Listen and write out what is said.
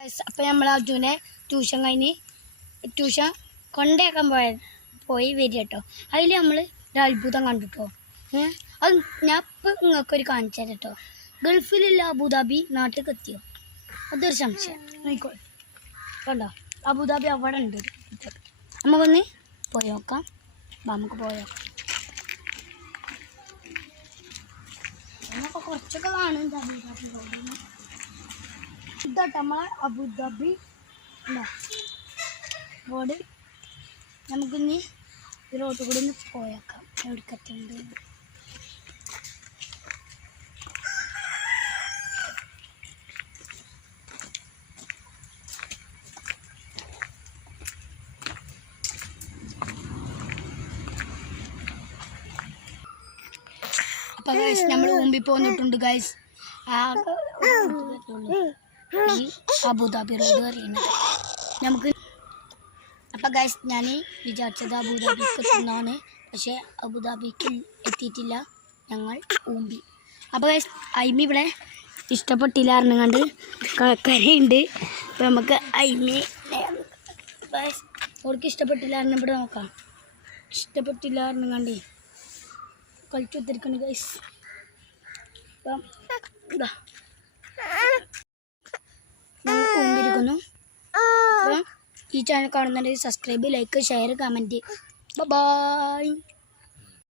അപ്പം നമ്മൾ അർജുനെ ട്യൂഷൻ കഴിഞ്ഞ് ട്യൂഷൻ കൊണ്ടേക്കാൻ പോയി വരിക കേട്ടോ. അതിൽ നമ്മൾ ഒരു അത്ഭുതം കണ്ടിട്ടോ. അത് ഞാൻ ഇപ്പം നിങ്ങൾക്കൊരു കാണിച്ചു തരാം കേട്ടോ. ഗൾഫിലുള്ള അബുദാബി നാട്ടിൽ എത്തിയോ? അതൊരു സംശയം നോക്കോളൂ. കണ്ടോ അബുദാബി അവിടെ ഉണ്ട്. നമുക്കൊന്ന് പോയി നോക്കാം. നമുക്ക് പോയോ നമുക്ക് കുറച്ചൊക്കെ കാണും. അബുദാബി റോഡിൽ ഇതാട്ടോ നമ്മളെ അബുദാബി റോഡ്. നമുക്കിനി ഈ റോഡ് കൂടെ ഒന്ന് പോയേക്കാം. എവിടേക്കെത്തുണ്ട് അപ്പം ഗൈസ് നമ്മൾ മുമ്പിൽ പോന്നിട്ടുണ്ട് ഗൈസ്. ഈ അബുദാബി റോഡ് അറിയുന്നത് നമുക്ക്. അപ്പം ഗൈസ് ഞാൻ വിചാരിച്ചത് അബുദാബിക്ക് എത്തുന്നതാണ്, പക്ഷേ അബുദാബിക്ക് എത്തിയിട്ടില്ല. ഞങ്ങൾ ഊമ്പി. അപ്പോൾ ഗൈസ് അയിമി ഇവിടെ ഇഷ്ടപ്പെട്ടില്ല അറിഞ്ഞുകൊണ്ട് കരയുണ്ട്. അപ്പം നമുക്ക് അയിമി ഗൈസ് അവർക്ക് ഇഷ്ടപ്പെട്ടില്ല അറിഞ്ഞ ഇവിടെ നോക്കാം. ഇഷ്ടപ്പെട്ടില്ല അറിഞ്ഞുകൊണ്ട് കളിച്ചു കുത്തിരിക്കണം ഗൈസ്. അപ്പം ഇതാ ഞങ്ങൾ ഊമ്പിരിക്കുന്നു. അപ്പം ഈ ചാനൽ കാണുന്നുണ്ടെങ്കിൽ subscribe, like, share, comment. By.